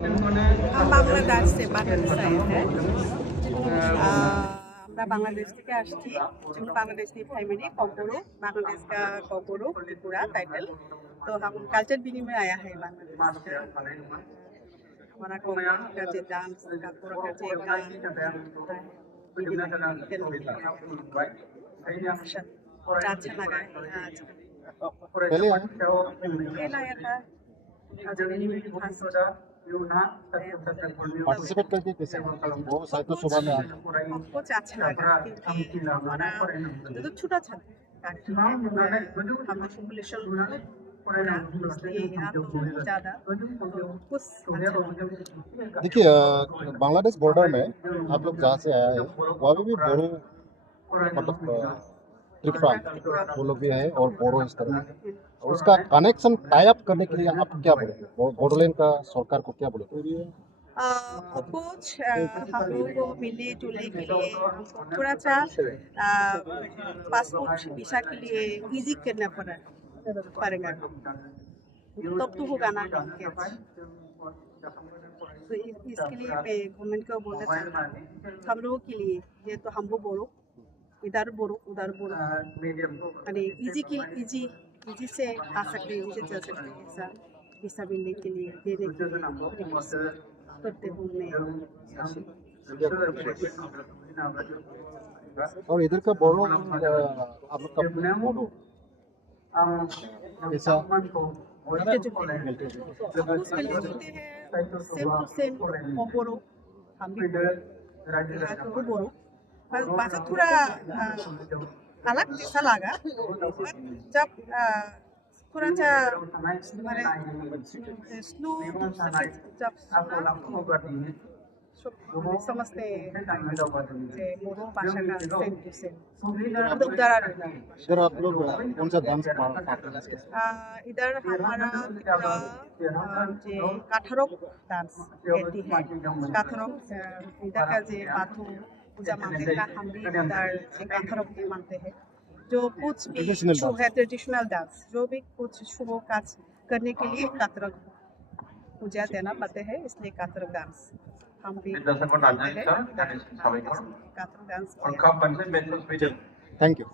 हम बांग्लादेश से बांग्लादेश आए हैं। আমরা বাংলাদেশ থেকে আসছি। बांग्लादेश की फैमिली कोकोरो, बांग्लादेश का कोकोरो त्रिपुरा टाइटल। तो हम कल्चर विनिमय आया है बांग्लादेश का। हमारा कोकोरो का जो डांस, कोकोरो का जो गान अच्छा लगा है आज। पहले पहले आया था पार्टिसिपेट करके कैसे वो शायद तो सुबह में आए। कुछ अच्छा लगा क्योंकि हमारा जो छोटा था हम पॉपुलेशन इसलिए यहाँ तो ज़्यादा कुछ अच्छा लगा। देखिए बांग्लादेश बॉर्डर में आप लोग जहाँ से आया है वहाँ पे भी बोरो मतलब त्रिपुरा वो लोग भी है और बोरो इस तरह के। और उसका कनेक्शन टाई अप करने के लिए आप क्या बोलेंगे बोडोलैंड का सरकार को क्या बोलेंगे? कुछ हम लोग को मिले जुले के लिए थोड़ा सा पासपोर्ट वीज़ा के लिए इजी करना पड़ेगा तब तो होगा ना। तो इसके लिए मैं गवर्नमेंट को बोलना चाहता हूँ हम लोगों के लिए ये तो हमको बोलो इधर बोलो उधर बोलो यानी इजी से आ सकते हैं इजी चल सकते हैं ऐसा वीज़ा मिलने के लिए देने के लिए करते हूँ मैं। और इधर का बोरो आप लोग का बोरो ऐसा मिलते जुलते हैं सेम टू सेम बोलो हम भी बोलो भाषा थोड़ा अलग जैसा लगा जब थोड़ा सा हमारे स्लो जब समझते हैं मोरो भाषा का सेम टू सेम इधर आप लोग कौन सा डांस इधर हमारा काठरक डांस कहती है काठरक इधर का जो बाथू पूजा मानते हैं हम भी इधर से काठरक भी मानते हैं जो कुछ भी शुभ है ट्रेडिशनल डांस जो भी कुछ शुभ काज करने के लिए काठरक पूजा देना पड़ते हैं इसलिए काठरक डांस हम भी काठरक डांस थैंक यू।